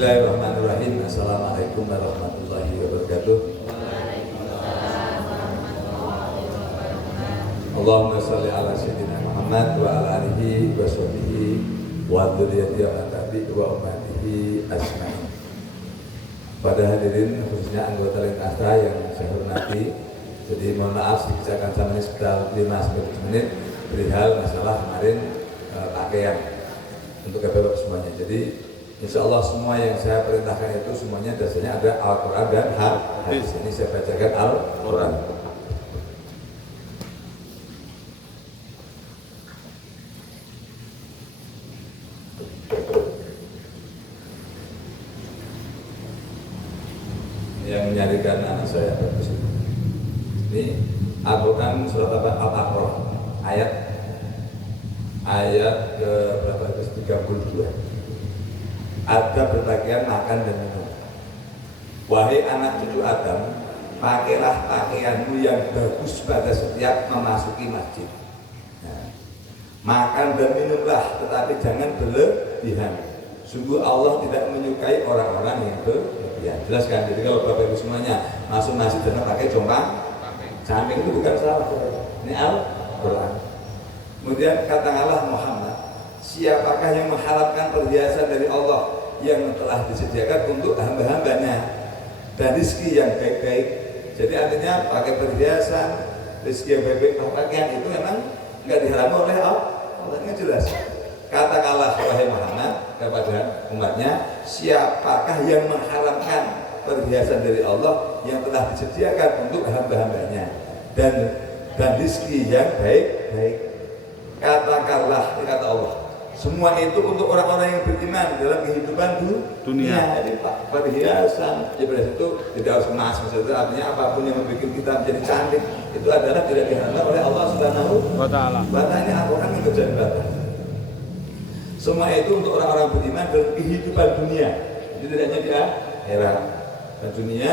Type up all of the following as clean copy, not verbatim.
Bismillahirrahmanirrahim. Assalamualaikum warahmatullahi wabarakatuh. Allahumma sholli ala sayyidina Muhammad wa ala alihi wa sahbihi wa dzurriyyatihi wa tabi'i wa ummatihi ajmain. Pada hadirin khususnya anggota Lintas yang saya hormati, jadi mohon maaf dibicarakan sama ini sekitar 5-7 menit perihal masalah kemarin pakaian untuk Bapak semuanya. Jadi insya Allah semua yang saya perintahkan itu semuanya dasarnya ada Al-Quran dan hadis. Ini saya bacakan Al-Quran. Yang menyarikan anak saya bagus. Ini Al-Quran surat Al-Aqraf ayat ke berapa? 32. Ada berbagian makan dan minum. Wahai anak cucu Adam, pakailah pakaianmu yang bagus pada setiap memasuki masjid. Nah, makan dan minumlah, tetapi jangan berlebihan. Sungguh Allah tidak menyukai orang-orang yang berlebihan. Jelaskan. Jadi kalau Bapak Ibu semuanya masuk masjid dan pakai camping itu bukan salah. Ini Al-Quran. Kemudian katakanlah Muhammad, siapakah yang mengharapkan perhiasan dari Allah yang telah disediakan untuk hamba-hambanya dan rezeki yang baik-baik. Jadi artinya pakai perhiasan, rezeki yang baik-baik, pakaian itu memang nggak diharamkan oleh Allah. Ini jelas. Katakanlah wahai Muhammad kepada umatnya, siapakah yang mengharamkan perhiasan dari Allah yang telah disediakan untuk hamba-hambanya dan rezeki yang baik-baik. Katakanlah, kata Allah, semua itu untuk orang-orang yang beriman dalam kehidupan dunia. Jadi perhiasan, ibadah itu tidak harus emas, maksudnya artinya apapun yang membuat kita menjadi cantik itu adalah tidak diharamkan oleh Allah Subhanahu wa Ta'ala. Ini Al-Quran yang terjadi batas. Semua itu untuk orang-orang beriman dalam kehidupan dunia. Jadi tidak hanya di akhirat dan dunia,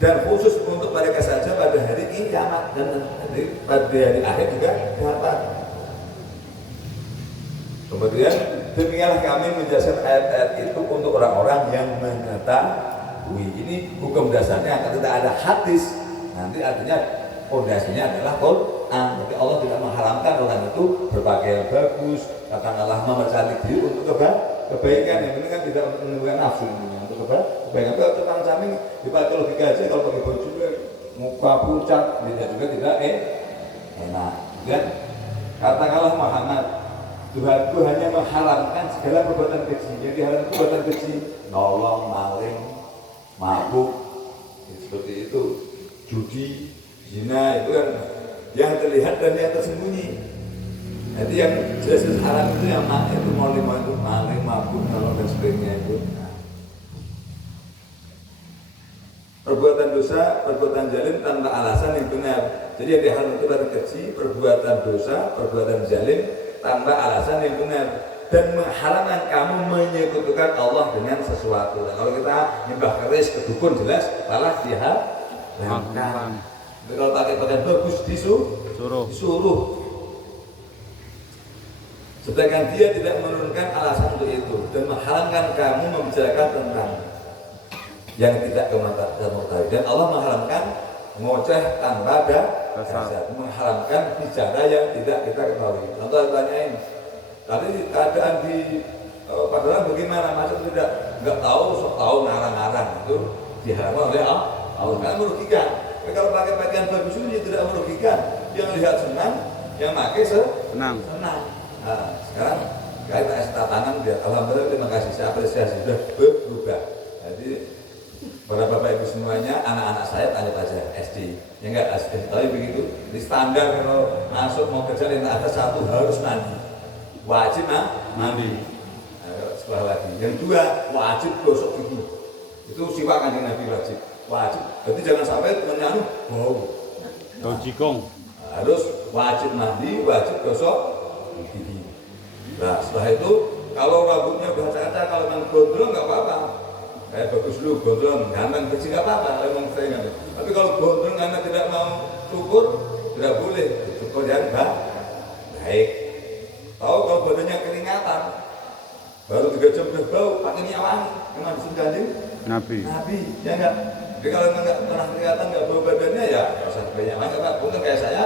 dan khusus untuk mereka saja pada hari kiamat dan pada hari akhir juga dapat. Kemudian demikianlah kami menjelaskan ayat-ayat itu untuk orang-orang yang mengetahui. Ini hukum dasarnya, kalau tidak ada hadis, nanti artinya fondasinya adalah Quran. Jadi Allah tidak mengharamkan orang itu berpakaian bagus, katakanlah memersani diri untuk kebaikan. Yang penting kan tidak menunjukkan nafsu untuk kebaikan. Kalau tentang samping dipakai logika aja, kalau pakai baju muka pucat, juga tidak enak. Dan katakanlah Muhammad, Tuhanku hanya mengharamkan segala perbuatan keji. Yang diharamkan perbuatan keji, nolong, maling, mabuk, seperti itu, judi, zina, itu kan yang terlihat dan yang tersembunyi. Jadi yang jelas-jelas haram itu yang itu maling, mabuk, nolong dan sebagainya itu. Perbuatan dosa, perbuatan zalim tanpa alasan yang benar. Jadi yang diharamkan perbuatan keji, perbuatan dosa, perbuatan zalim tanpa alasan yang benar, dan mengharamkan kamu menyekutukan Allah dengan sesuatu. Nah, kalau kita nyembah keris ke dukun, jelas salah diharamkan. Kalau pakai pakaian bagus disuruh. Sedangkan dia tidak menurunkan alasan untuk itu dan mengharamkan kamu membicarakan tentang yang tidak kamu. Dan Allah mengharamkan ngoceh tanpa dasar, mengharamkan bicara yang tidak kita ketahui. Contoh tanyain, tadi keadaan di padahal bagaimana, masa tidak tahu, sok tahu ngarang-ngarang, itu diharamkan oleh Allah. Karena merugikan. Tapi kalau pakai pakaian bagus itu tidak merugikan. Yang lihat senang, yang pakai senang. Nah, sekarang kita tatanan biar alhamdulillah, terima kasih, saya apresiasi sudah berubah. Jadi para bapak ibu semuanya, anak-anak saya tanya aja SD, ya enggak SD, tapi begitu di standar kalau masuk mau kerja yang ada satu harus mandi, wajib mandi. Sekolah lagi, yang dua wajib gosok gigi, itu siwak kanjeng Nabi wajib. Berarti jangan sampai temennya bau jikong, harus wajib mandi, wajib gosok gigi. Nah setelah itu kalau rambutnya berkaca-kaca, kalau memang gondrong nggak apa-apa. Bagus dulu, gondrong, ganteng, kecil nggak apa-apa, memang saya ingat. Tapi kalau gondrong karena tidak mau cukur, tidak boleh, cukur yang baik. Tahu kalau badannya keringatan, baru 3 jam udah bau, pakai minyak wangi. Memang disuruh Kanjeng Nabi. Nabi, ya enggak? Jadi kalau enggak pernah kelihatan enggak bau badannya ya enggak usah pakai minyak wangi, Pak. Bukan kayak saya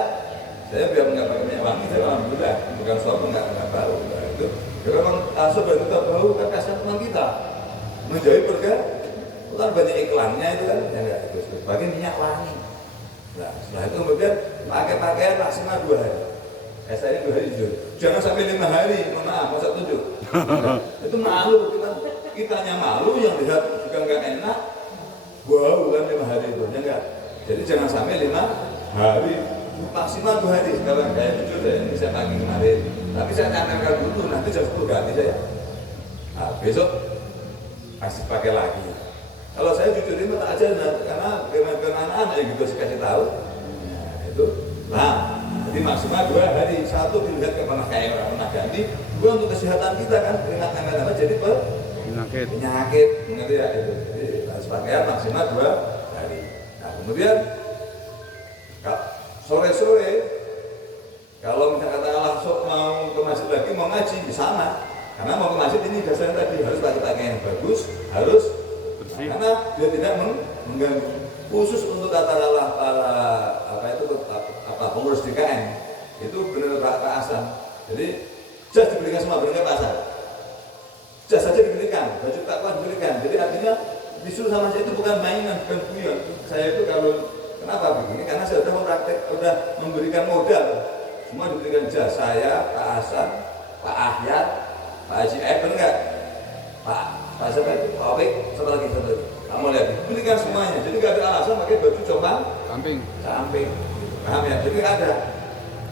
biar enggak pakai minyak wangi, saya alhamdulillah bukan suami enggak bau. Nah, itu kalau memang sobat kita bau kan kasihan teman kita menjahit berkah, kan banyak iklannya itu kan, ya enggak? Terus pakai minyak wangi. Nah, setelah itu kemudian pakai pakaian maksimal 2 hari. Saya 2 hari jujur. Jangan sampai 5 hari, mohon maaf, masa 7. Itu malu, kitanya malu, yang lihat juga enggak enak. Wow, kan 5 hari itu, ya enggak? Jadi jangan sampai 5 hari, maksimal 2 hari. Sekarang kayak jujur saya ini saya pagi kemarin, tapi saya canangkan dulu, nanti jam 10 ganti saya. Nah, besok masih pakai lagi. Kalau saya jujur ini tak aja, karena dengan anak-anak yang gitu saya kasih tahu. Nah, itu. Nah, jadi maksimal 2 hari. 1 dilihat ke pernah kayak orang pernah ganti. 2 untuk kesehatan kita kan, keringat-keringat jadi penyakit, mengerti ya itu. Jadi harus pakaian maksimal 2 hari. Nah, kemudian sore-sore kalau misalnya katakanlah sok mau ke masjid lagi mau ngaji di sana, karena mau ke masjid ini dasarnya tadi harus pakai pakaian yang bagus, harus bersih, karena dia tidak mengganggu. Khusus untuk katakanlah para pengurus DKM itu benar-benar keasan. Jadi jas diberikan semua, benar Pak Hasan? Jas saja diberikan, baju takwa diberikan. Jadi artinya disuruh sama saya itu bukan mainan, bukan guyon. Saya itu kalau kenapa begini? Karena saya sudah mempraktek, sudah memberikan modal. Semua diberikan jas. Saya, Pak Hasan, Pak Ahyat, Pak Haji benar nggak? Pak siapa itu? Pak Opik, satu lagi. Kamu lihat, diberikan semuanya. Jadi nggak ada alasan pakai baju compang samping. Paham ya? Jadi nggak ada.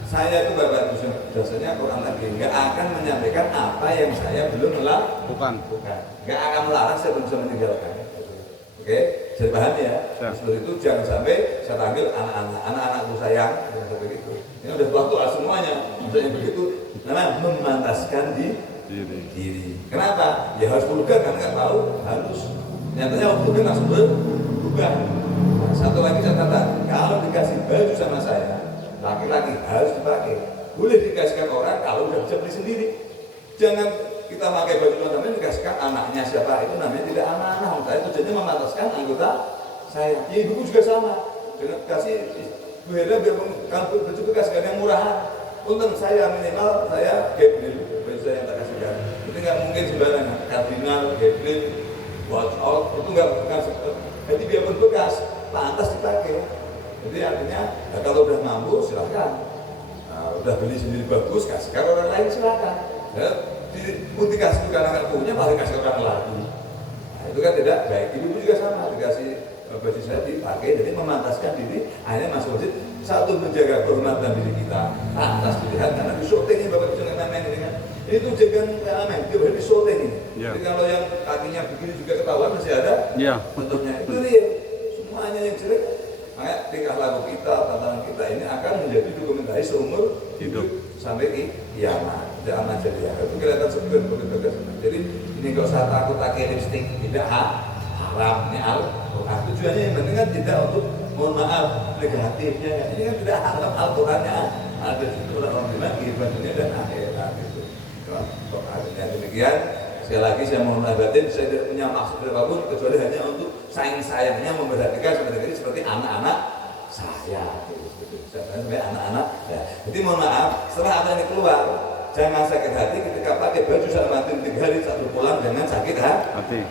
Saya itu Bapak biasanya Quran lagi nggak akan menyampaikan apa yang saya belum melakukan. Nggak akan melarang, saya belum bisa meninggalkan. Oke, saya paham ya. Setelah itu jangan sampai saya panggil anak-anakku sayang, jangan sampai begitu. Ini udah tua semuanya, misalnya begitu, karena memantaskan diri. Kenapa? Ya harus vulgar kan nggak tahu harus. Nyatanya waktu itu langsung berubah. Satu lagi catatan, kalau dikasih baju sama saya, laki-laki harus dipakai. Boleh dikasihkan orang kalau udah bisa beli sendiri. Jangan kita pakai baju teman-teman dikasihkan anaknya siapa, itu namanya tidak amanah. Saya tujuannya memantaskan anggota saya. Ya ibuku juga sama. Dengan kasih Bu Hera biar kalau baju kasihkan yang murahan. Untung saya minimal saya Gabriel, baju saya yang tak kasihkan. Itu nggak mungkin sembarangan. Kardinal, Gabriel, watch out itu nggak bukan. Jadi biarpun bekas, pantas dipakai. Jadi artinya ya kalau udah mampu silahkan. Nah, udah beli sendiri bagus, kasihkan orang lain silahkan. Ya, dikasih juga anak punya malah kasih orang lagi. Nah, itu kan tidak baik. Ibu juga sama, dikasih baju saya dipakai, jadi memantaskan diri. Akhirnya masuk masjid, satu menjaga kehormatan diri kita. Pantas dilihat karena di syuting ini Bapak bisa ngamen ini kan. Itu jangan ngamen, dia berarti syuting ini. Jadi kalau yang kakinya begini juga ketahuan masih ada. Bentuknya itu dia. Semuanya yang jelek. Makanya tingkah laku kita, tantangan kita ini akan menjadi dokumentasi seumur hidup sampai kiamat. Jangan jadi ya. Itu kelihatan seperti begitu. Jadi ini nggak usah takut pakai lipstik, tidak haram. Ini Al-Quran. Tujuannya yang penting kan tidak untuk mohon maaf negatifnya. Ini kan tidak haram, Al-Qurannya ada di situ. Alhamdulillah kehidupan dunia dan akhirat itu. Kok akhirnya demikian. Sekali lagi saya mohon maaf batin, saya tidak punya maksud apapun kecuali hanya untuk sayangnya memperhatikan seperti anak-anak saya. Sampai anak-anak ya. Jadi mohon maaf, setelah apa yang keluar, jangan sakit hati ketika pakai baju selama 3 hari satu pulang dengan sakit hati.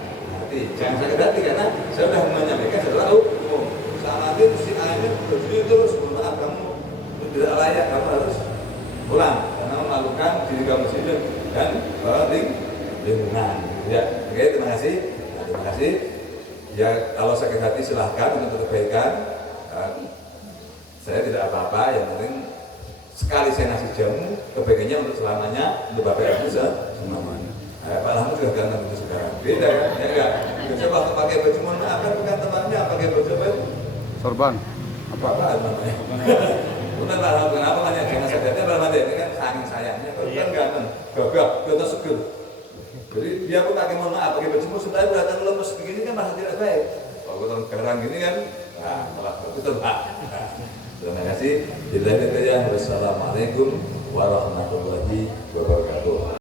Jangan sakit hati karena saya sudah menyampaikan setelah umum. Selama itu si ayahnya baju terus, mohon maaf kamu tidak layak, kamu harus pulang karena memalukan diri kamu sendiri dan lingkungan. Ya, oke, terima kasih. Terima kasih. Ya, kalau sakit hati silahkan untuk kebaikan. Saya tidak apa-apa, yang penting sekali saya ngasih jamu, kebaikannya untuk selamanya, untuk Bapak Ibu selamanya. Pak Rahmat juga ganteng itu sekarang. Beda kan? Ya enggak? Biasanya waktu pakai baju mohon maaf kan bukan temannya, pakai baju apa itu? Sorban. Apa namanya? Bukan Pak Rahmat, kenapa hanya jangan sadarnya Pak Rahmat ini kan saking sayangnya, kalau kan ganteng, gagah, ganteng seger. Jadi dia pun pakai mohon maaf, pakai baju musuh, tapi kelihatan lemes begini kan masih tidak baik. Kalau kita gerang gini kan, nah malah betul Pak. Terima kasih. Wassalamualaikum warahmatullahi wabarakatuh.